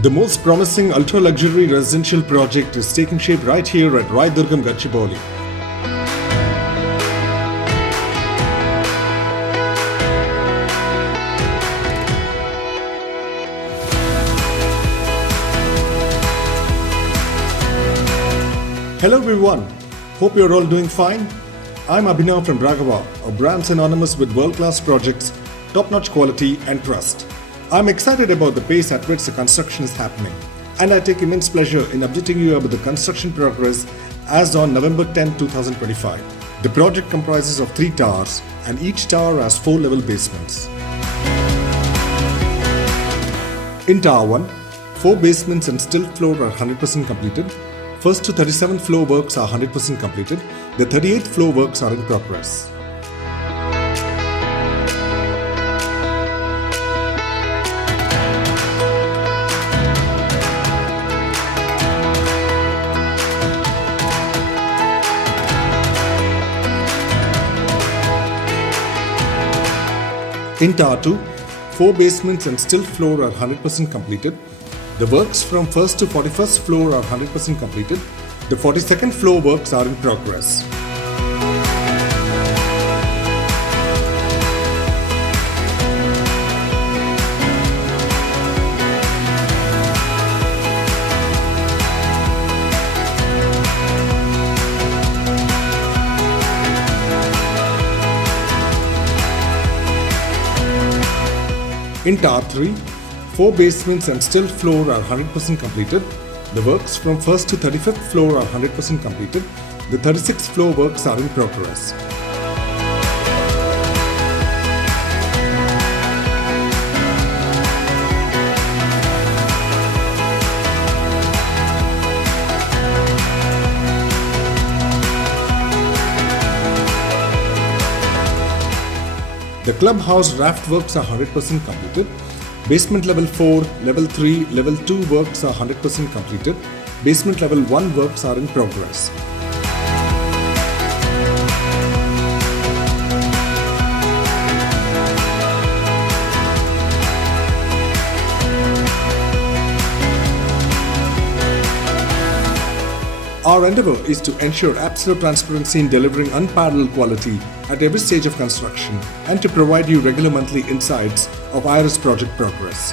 The most promising ultra-luxury residential project is taking shape right here at Raidurgam, Gachibowli. Hello everyone, hope you're all doing fine. I'm Abhinav from Raghava, a brand synonymous with world-class projects, top-notch quality and trust. I'm excited about the pace at which the construction is happening, and I take immense pleasure in updating you about the construction progress as on November 10, 2025. The project comprises of 3 towers, and each tower has 4 level basements. In Tower 1, 4 basements and still floor are 100% completed. First to 37th floor works are 100% completed. The 38th floor works are in progress. In Tower 2, 4 basements and still floor are 100% completed. The works from 1st to 41st floor are 100% completed. The 42nd floor works are in progress. In Tower 3, 4 basements and still floor are 100% completed. The works from 1st to 35th floor are 100% completed. The 36th floor works are in progress. The clubhouse raft works are 100% completed. Basement level 4, level 3, level 2 works are 100% completed. Basement level 1 works are in progress. Our endeavor is to ensure absolute transparency in delivering unparalleled quality at every stage of construction and to provide you regular monthly insights of IRS project progress.